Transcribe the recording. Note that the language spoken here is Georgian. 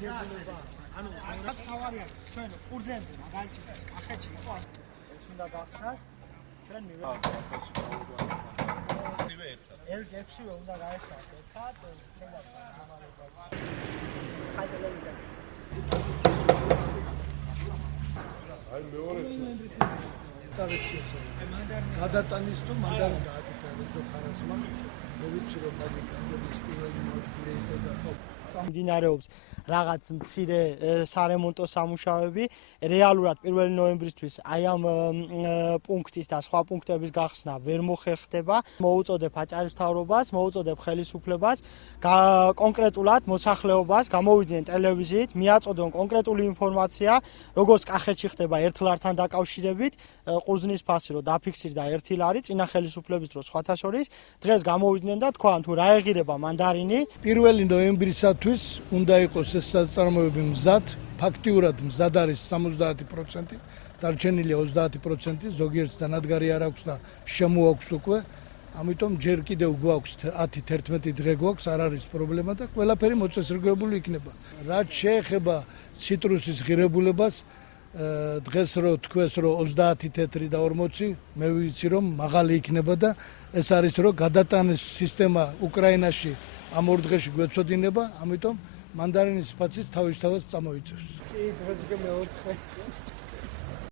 ღირებულება. ანუ რაც თავარი არის ჩვენ ყურძენზე მაგალითად კახეთში იყო ეს უნდა გახსნას ჩვენ მივედით ერთ-ერთივე უნდა გაეცას ერთად ხელად გამალება ხაიტელევიზია აი მეორე გადატანის თუ მანდარი გააკეთა ეს ხარასმა მე ვიცი რომ მაგ კანდების პირველი მოთხოვნი იყო და მიმდინარეობს რაღაც მცირე სარემონტო სამუშაოები რეალურად 1 ნოემბრისთვის აი ამ პუნქტის და სხვა პუნქტების გახსნა ვერ მოხერხდება მოუწოდებ აჭარისთავრობას მოუწოდებ ხელისუფლებას კონკრეტულად მოსახლეობას გამოვიდნენ ტელევიზიით მიაწოდონ კონკრეტული ინფორმაცია როგორც კახეთში ხდება ერთლართან დაკავშირებით ყურძნის ფასი რო დაფიქსირდა 1 ლარი წინა ხელისუფლების დროს სხვათა შორის დღეს გამოვიდნენ და თქვან თუ რა ეღირება მანდარინი 1 ნოემბრისათვის უნდა იყოს ეს საწარმოები მზად, ფაქტიურად მზად არის 70%, დარჩენილია 30%, ზოგიერთს დანადგარი არ აქვს და შემოაქვს უკვე. ამიტომ ჯერ კიდევ გვაქვს 10-11 დღე გვაქვს, არ არის პრობლემა და ყველაფერი მოწესრიგებული იქნება. რაც შეეხება ციტრუსის ღირებულებას, დღეს რო თქვეს რომ 30 თეთრი და 40, მე ვიცი რომ მაღალი იქნება და ეს არის რომ გადატანის სისტემა უკრაინაში ამ 2 დღეში გვეცოდინება, ამიტომ მანდარინის ფაცის თავისთავად წამოიწევს. კი, დღეს მე 4